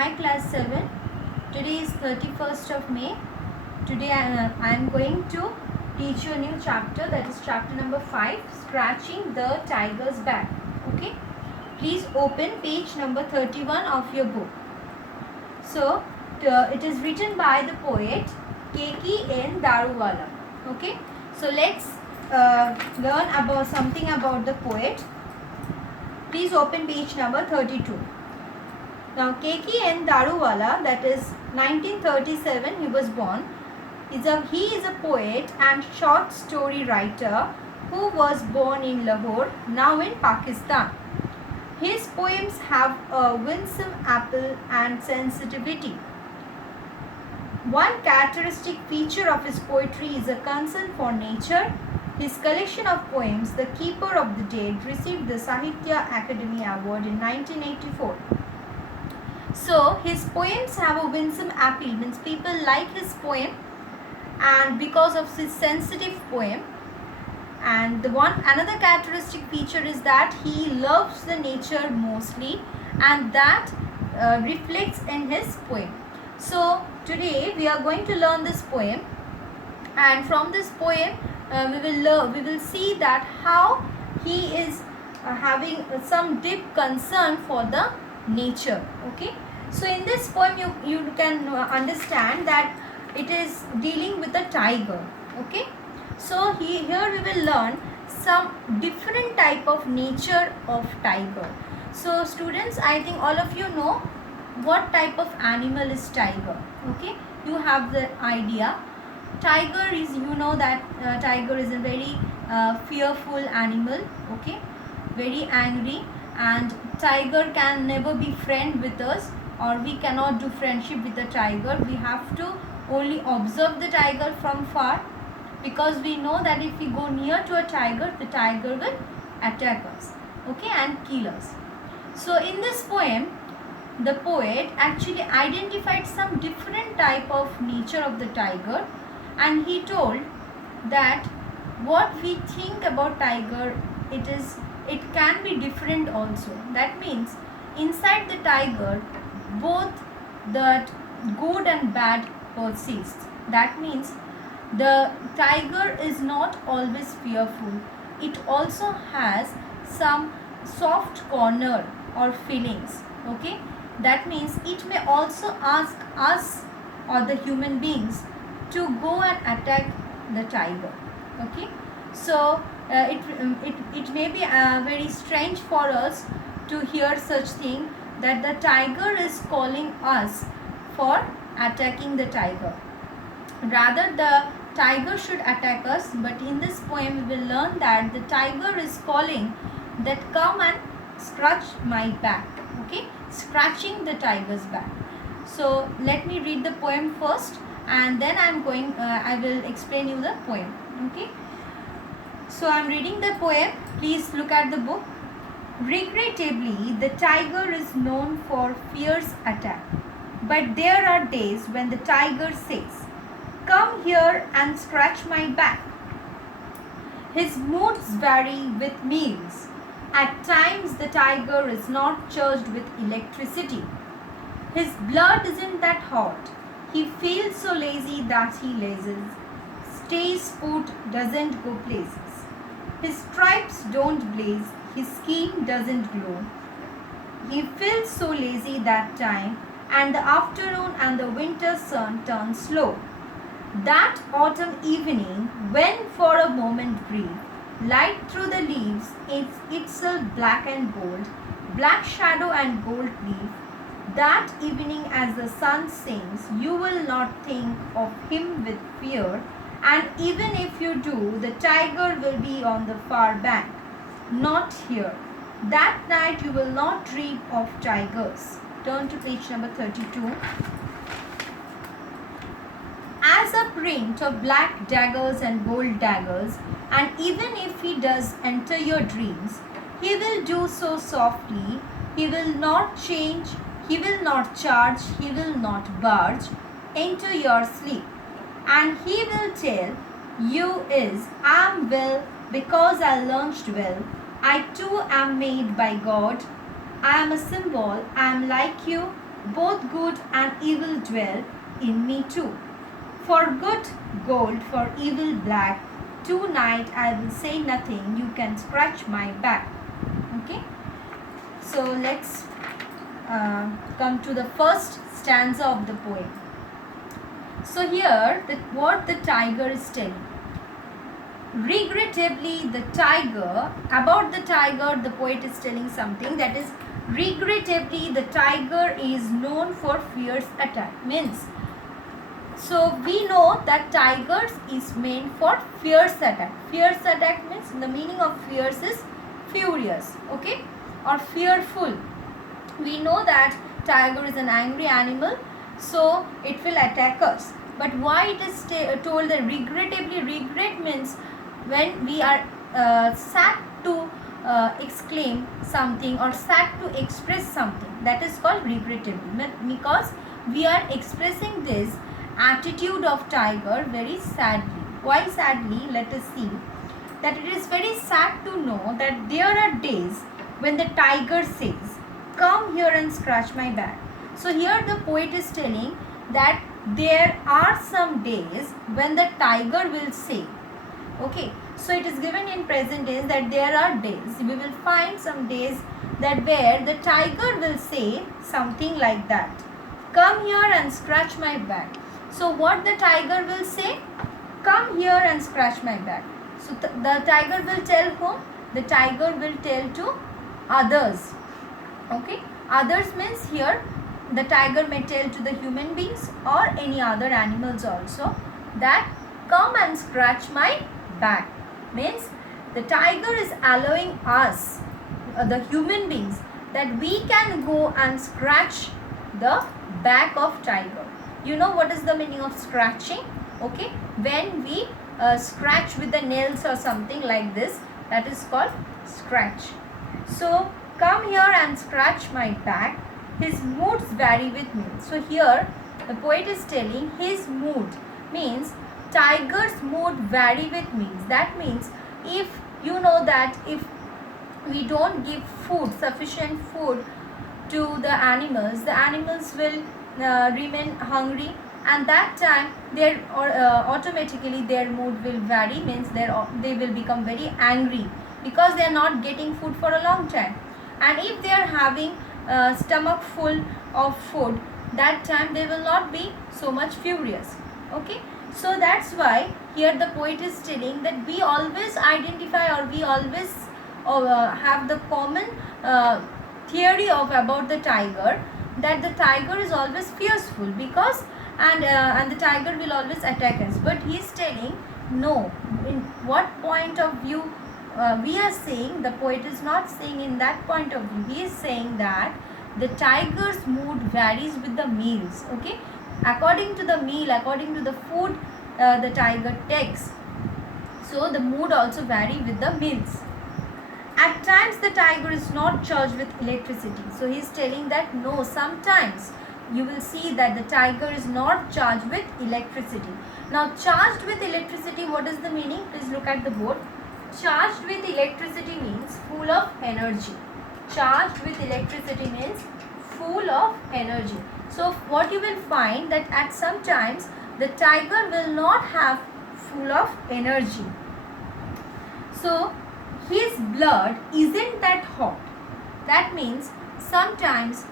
Hi class 7. Today is 31st of May. Today I am going to teach you a new chapter, that is chapter number 5, Scratching the Tiger's Back. Okay. Please open page number 31 of your book. So it is written by the poet K.K. N. Daruwala. Okay. So let's learn about something about the poet. Please open page number 32. Now K.K. N. Daruwala, that is 1937 he was born. He is a poet and short story writer who was born in Lahore, now in Pakistan. His poems have a winsome appeal and sensitivity. One characteristic feature of his poetry is a concern for nature. His collection of poems, The Keeper of the Dead, received the Sahitya Akademi Award in 1984. So his poems have a winsome appeal, means people like his poem, and because of his sensitive poem. And another characteristic feature is that he loves the nature mostly, and that reflects in his poem. So today we are going to learn this poem, and from this poem we will see that how he is having some deep concern for the nature. Okay, so in this poem you can understand that it is dealing with a tiger. Okay, so here we will learn some different type of nature of tiger. So students, I think all of you know what type of animal is tiger. Okay, you have the idea. Tiger is, you know that tiger is a very fearful animal. Okay, very angry, and tiger can never be friend with us, or we cannot do friendship with the tiger. We have to only observe the tiger from far, because we know that if we go near to a tiger, the tiger will attack us, okay, and kill us. So in this poem, the poet actually identified some different type of nature of the tiger, and he told that what we think about tiger, it can be different also. That means inside the tiger both the good and bad persists. That means the tiger is not always fearful. It also has some soft corner or feelings. Okay, that means it may also ask us or the human beings to go and attack the tiger. Okay, so it may be very strange for us to hear such thing, that the tiger is calling us for attacking the tiger. Rather the tiger should attack us, but in this poem we will learn that the tiger is calling that come and scratch my back. Okay, scratching the tiger's back. So let me read the poem first, and then I will explain you the poem. Okay, so I am reading the poem. Please look at the book. Regrettably, the tiger is known for fierce attack, but there are days when the tiger says, "Come here and scratch my back." His moods vary with meals. At times the tiger is not charged with electricity. His blood isn't that hot. He feels so lazy that he lazes. Stays put, doesn't go places. His stripes don't blaze. His skin doesn't glow. He feels so lazy that time, and the afternoon and the winter sun turn slow. That autumn evening, when for a moment breathe light through the leaves, it's itself black and bold, black shadow and gold leaf. That evening, as the sun sings, you will not think of him with fear, and even if you do, the tiger will be on the far bank, not here. That night you will not dream of tigers. Turn to page number 32. As a print of black daggers and gold daggers, and even if he does enter your dreams, he will do so softly. He will not change, he will not charge, he will not barge into your sleep. And he will tell you is, I am well because I launched well. I too am made by God. I am a symbol, I am like you, both good and evil dwell in me too. For good gold, for evil black, tonight I will say nothing, you can scratch my back. Okay, so let's come to the first stanza of the poem. So here, what the tiger is telling. Regrettably, the tiger, about the tiger, the poet is telling something, that is, regrettably, the tiger is known for fierce attack. Means, so we know that tigers is meant for fierce attack. Fierce attack means, the meaning of fierce is furious, okay, or fearful. We know that tiger is an angry animal, so it will attack us. But why it is told that regrettably? Regret means when we are sad to exclaim something or sad to express something, that is called regrettably, because we are expressing this attitude of tiger very sadly. Why sadly? Let us see that it is very sad to know that there are days when the tiger says, come here and scratch my back. So here the poet is telling that there are some days when the tiger will say, okay, so it is given in present tense that there are days, we will find some days that where the tiger will say something like that, come here and scratch my back. So what the tiger will say? Come here and scratch my back. So the tiger will tell whom? The tiger will tell to others. Okay, others means here the tiger may tell to the human beings or any other animals also that come and scratch my back. Means the tiger is allowing us, the human beings, that we can go and scratch the back of tiger. You know what is the meaning of scratching? Okay, when we scratch with the nails or something like this, that is called scratch. So come here and scratch my back, his moods vary with me. So here the poet is telling his mood means tiger's mood vary with me. That means if you know that if we don't give food, sufficient food to the animals will remain hungry, and that time their automatically their mood will vary, means they will become very angry because they are not getting food for a long time. And if they are having stomach full of food, that time they will not be so much furious. Okay, so that's why here the poet is telling that we always identify, or we always have the common theory of about the tiger, that the tiger is always fearful because and the tiger will always attack us. But he is telling no. In what point of view we are saying, the poet is not saying in that point of view. He is saying that the tiger's mood varies with the meals. Okay, according to the meal, according to the food the tiger takes, so the mood also vary with the meals. At times the tiger is not charged with electricity. So he is telling that no, sometimes you will see that the tiger is not charged with electricity. Now charged with electricity, what is the meaning? Please look at the board. Charged with electricity means full of energy. Charged with electricity means full of energy. So what you will find that at some times the tiger will not have full of energy. So his blood isn't that hot. That means sometimes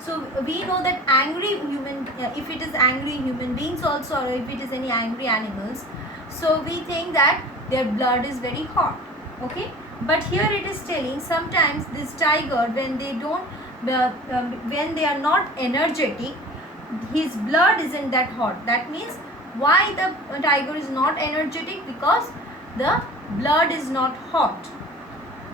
so we know that angry human, if it is angry human beings also, or if it is any angry animals, so we think that their blood is very hot. Okay, but here it is telling sometimes this tiger, when they don't when they are not energetic, his blood isn't that hot. That means why the tiger is not energetic? Because the blood is not hot.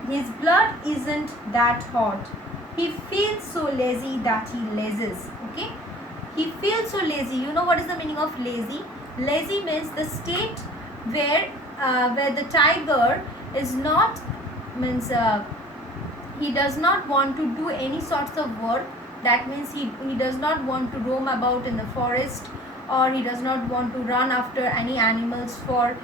His blood isn't that hot. He feels so lazy that he lazes. Okay, he feels so lazy. You know what is the meaning of lazy? Lazy means the state where the tiger is not, means he does not want to do any sorts of work. That means he does not want to roam about in the forest, or he does not want to run after any animals for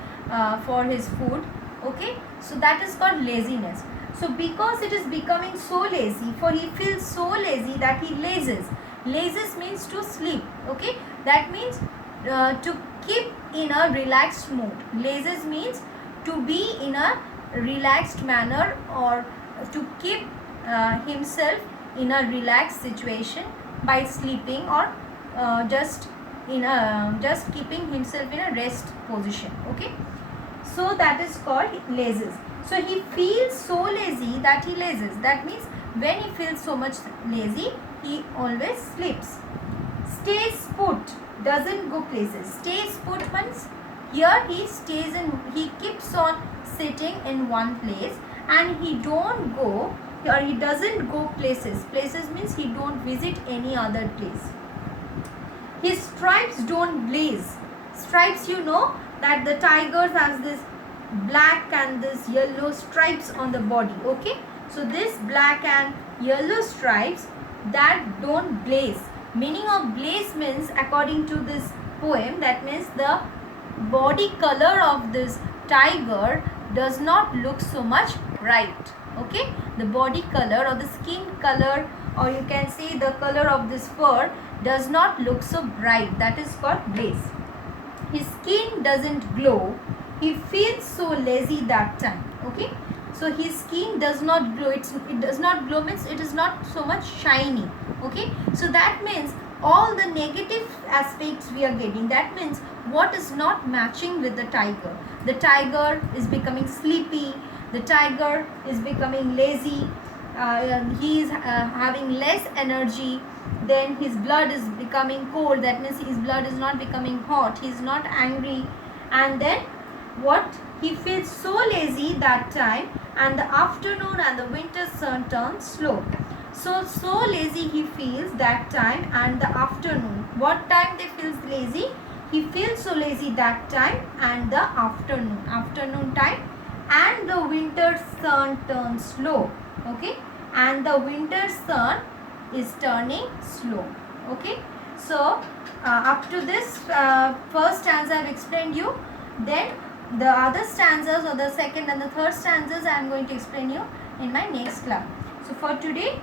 his food. Okay, so that is called laziness. So because it is becoming so lazy, for he feels so lazy that he lazes. Lazes means to sleep. Okay, that means to keep in a relaxed mood. Lazes means to be in a relaxed manner, or to keep himself in a relaxed situation by sleeping, or just keeping himself in a rest position. Okay, so that is called lazes. So he feels so lazy that he lazes. That means when he feels so much lazy, he always sleeps. Stays put, doesn't go places. Stays put means here he keeps on sitting in one place, and he don't go, or he doesn't go places. Places means he don't visit any other place. His stripes don't blaze. Stripes, you know that the tigers has this black and this yellow stripes on the body. Okay, so this black and yellow stripes that don't blaze. Meaning of blaze means, according to this poem, that means the body color of this tiger does not look so much bright. Okay, the body color or the skin color, or you can see the color of this fur, does not look so bright. That is called blaze. His skin doesn't glow. He feels so lazy that time. Okay, so his skin does not glow. It does not glow means it is not so much shiny. Okay, so that means all the negative aspects we are getting. That means what is not matching with the tiger. The tiger is becoming sleepy. The tiger is becoming lazy. He is having less energy. Then his blood is becoming cold. That means his blood is not becoming hot. He is not angry. And then what? He feels so lazy that time, and the afternoon and the winter sun turns slow. So lazy he feels that time, and the afternoon. What time they feels lazy? He feels so lazy that time, and the afternoon time, and the winter sun turns slow. Okay, and the winter sun is turning slow. Okay, so up to this first stanza I have explained you. Then the other stanzas, or the second and the third stanzas, I am going to explain you in my next class. So for today,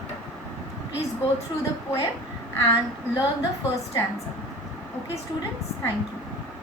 please go through the poem and learn the first stanza. Okay students, thank you.